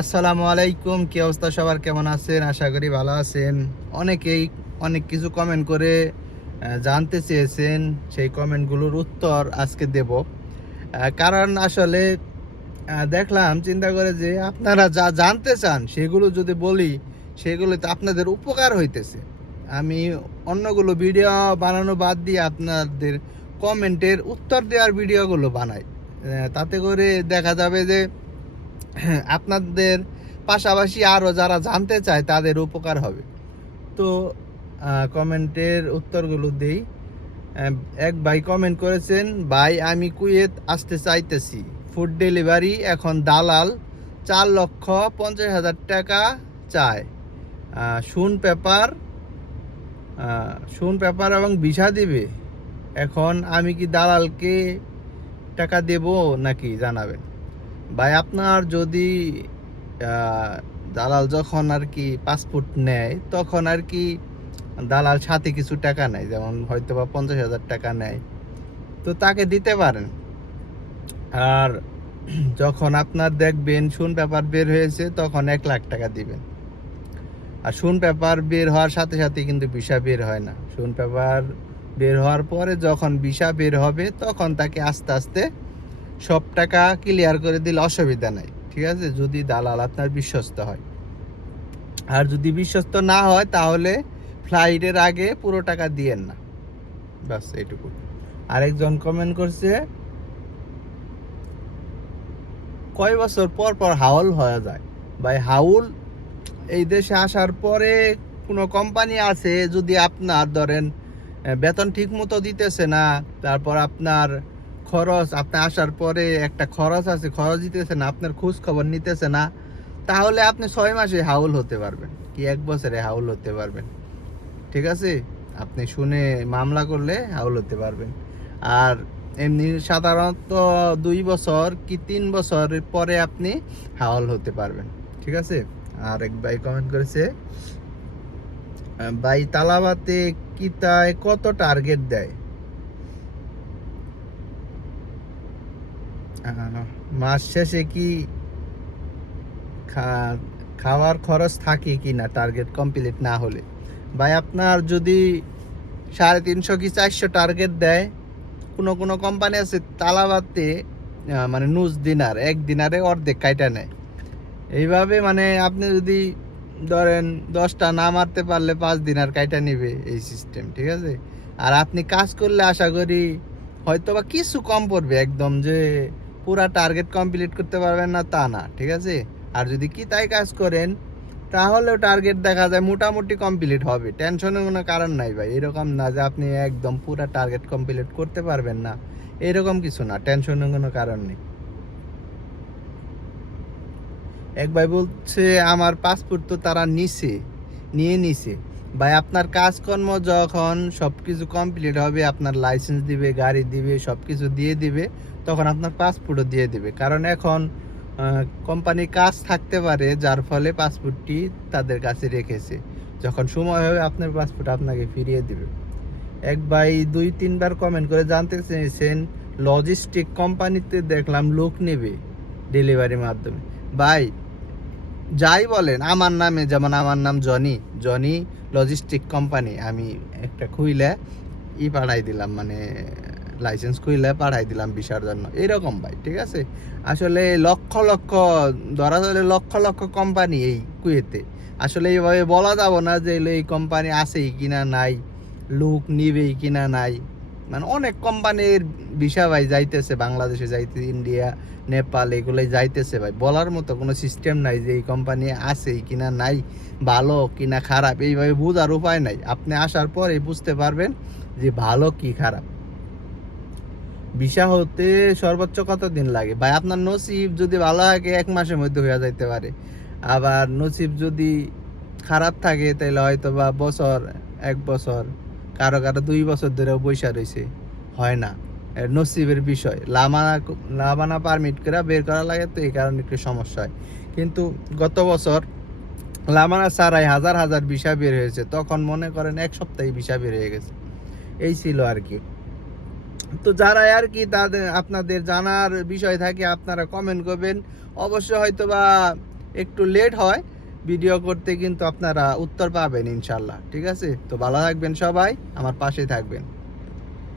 আসসালামু আলাইকুম, কি অবস্থা সবার? কেমন আছেন? আশা করি ভালো আছেন। অনেকেই অনেক কিছু কমেন্ট করে জানতে চেয়েছেন, সেই কমেন্টগুলোর উত্তর আজকে দেব। কারণ আসলে দেখলাম, চিন্তা করে যে আপনারা যা জানতে চান সেগুলো যদি বলি, সেগুলোতে আপনাদের উপকার হইতেছে। আমি অন্যগুলো ভিডিও বানানো বাদ দিয়ে আপনাদের কমেন্টের উত্তর দেওয়ার ভিডিওগুলো বানাই। তাতে করে দেখা যাবে যে আপনাদের পাশাপাশি আরও যারা জানতে চায় তাদের উপকার হবে। তো কমেন্টের উত্তরগুলো দেই। এক ভাই কমেন্ট করেছেন, ভাই আমি কুয়েত আসতে চাইতেছি, ফুড ডেলিভারি, এখন দালাল 4,50,000 টাকা চায়। শুন পেপার এবং ভিসা দিবে। এখন আমি কি দালালকে টাকা দেব নাকি জানাবেন। ভাই আপনার যদি দালাল যখন আর কি পাসপোর্ট নেয়, তখন আর কি দালাল সাথে কিছু টাকা নেয়, যেমন হয়তো বা 50,000 টাকা নেয়, তো তাকে দিতে পারেন। আর যখন আপনার দেখবেন শুন পেপার বের হয়েছে, তখন 1,00,000 টাকা দিবেন। আর শুন পেপার বের হওয়ার সাথে সাথে কিন্তু ভিসা বের হয় না। শুন পেপার বের হওয়ার পরে যখন ভিসা বের হবে, তখন তাকে আস্তে আস্তে সব টাকা ক্লিয়ার করে দিলে অসুবিধা নাই, ঠিক আছে, যদি দালাল আপনার বিশ্বস্ত হয়। আর যদি বিশ্বস্ত না হয়, তাহলে ফ্লাইটের আগে পুরো টাকা দিয়েন না, বাস এইটুকু। আরেকজন কমেন্ট করছে, কয় বছর পর পর হাউল হয়ে যায়। ভাই হাউল এই দেশে আসার পরে কোনো কোম্পানি আছে, যদি আপনার ধরেন বেতন ঠিক মতো দিতেছে না, তারপর আপনার খরচ, আপনি আসার পরে একটা খরচ আছে, খরচ দিতেছে না, আপনার খোঁজ খবর নিতেছে না, তাহলে আপনি 6 মাসে হাউল হতে পারবেন, কি 1 বছরে হাউল হতে পারবেন, ঠিক আছে। আপনি শুনে মামলা করলে হাউল হতে পারবেন। আর এমনি সাধারণত 2 বছর কি 3 বছর পরে আপনি হাওল হতে পারবেন, ঠিক আছে। আর এক ভাই কমেন্ট করেছে, ভাই তালাবাতে কিতায় কত টার্গেট দেয়? মাস শেষে কি খাওয়ার খরচ থাকে কি না টার্গেট কমপ্লিট না হলে? ভাই আপনার যদি 350 কি 400 টার্গেট দেয়, কোনো কোনো কোম্পানি আছে তালাবাতে মানে নুস দিনার, 1 দিনারে অর্ধেক কাইটা নেয়। এইভাবে মানে আপনি যদি ধরেন 10টা না মারতে পারলে 5 দিনার কাইটা নিবে, এই সিস্টেম, ঠিক আছে। আর আপনি কাজ করলে আশা করি হয়তো বা কিছু কম পড়বে, একদম যে পুরা টার্গেট কমপ্লিট করতে পারবেন না তা না, ঠিক আছে। আর যদি কি তাই কাজ করেন, তাহলেও টার্গেট দেখা যায় মোটামুটি কমপ্লিট হবে, টেনশনের কোনো কারণ নাই ভাই। এরকম না যে আপনি একদম পুরা টার্গেট কমপ্লিট করতে পারবেন না, এরকম কিছু না, টেনশনের কোনো কারণ নেই। এক ভাই বলছে, আমার পাসপোর্ট তো তারা নিয়ে নিছে। ভাই আপনার কাজকর্ম যখন সব কিছু কমপ্লিট হবে, আপনার লাইসেন্স দিবে, গাড়ি দিবে, সব কিছু দিয়ে দিবে, তখন আপনার পাসপোর্টও দিয়ে দিবে। কারণ এখন কোম্পানি কাজ থাকতে পারে, যার ফলে পাসপোর্টটি তাদের কাছে রেখেছে। যখন সময় হবে, আপনার পাসপোর্ট আপনাকে ফিরিয়ে দিবে। এক ভাই 2-3 বার কমেন্ট করে জানতে চেয়েছেন, লজিস্টিক কোম্পানিতে দেখলাম লোক নেবে ডেলিভারির মাধ্যমে। ভাই যাই বলেন, আমার নামে, যেমন আমার নাম জনি, জনি লজিস্টিক কোম্পানি, আমি একটা খুইলে পাঠাই দিলাম, মানে লাইসেন্স খুইলে পাঠাই দিলাম ভিসার জন্য, এরকম ভাই, ঠিক আছে। আসলে লক্ষ লক্ষ, ধরা চলে লক্ষ লক্ষ কোম্পানি এই কুয়েতে। আসলে এইভাবে বলা যাব না যে এই কোম্পানি আছেই কিনা নাই, লোক নিবেই কিনা নাই, মানে অনেক কোম্পানির ভিসা ভাই যাইতেছে, বাংলাদেশে যাইতেছে, ইন্ডিয়া, নেপাল, এগুলোই যাইতেছে ভাই। বলার মতো কোনো সিস্টেম নাই যে এই কোম্পানি আছে কিনা নাই, ভালো কিনা খারাপ, এইভাবে বোঝার উপায় নাই। আপনি আসার পরে বুঝতে পারবেন যে ভালো কি খারাপ। ভিসা হতে সর্বোচ্চ কত দিন লাগে? ভাই আপনার নসিব যদি ভালো থাকে 1 মাসের মধ্যে হয়ে যাইতে পারে। আবার নসিব যদি খারাপ থাকে, তাহলে হয়তো বা বছর, 1 বছর, কারো কারো 2 বছর ধরেও বৈশা রয়েছে, হয় না। নসিবের বিষয়, লামানা পারমিট করে বের করা লাগে, তো এই কারণে একটু সমস্যা হয়। কিন্তু গত বছর লামানা ছাড়াই হাজার হাজার ভিসা বের হয়েছে, তখন মনে করেন 1 সপ্তাহে ভিসা বের হয়ে গেছে। এই ছিল আর কি। তো যারা আর কি আপনাদের জানার বিষয় থাকে, আপনারা কমেন্ট করবেন। অবশ্যই হয়তো বা একটু লেট হয় ভিডিও করতে, কিন্তু আপনারা উত্তর পাবেন ইনশাল্লাহ। ঠিক আছে, তো ভালো থাকবেন সবাই, আমার পাশে থাকবেন।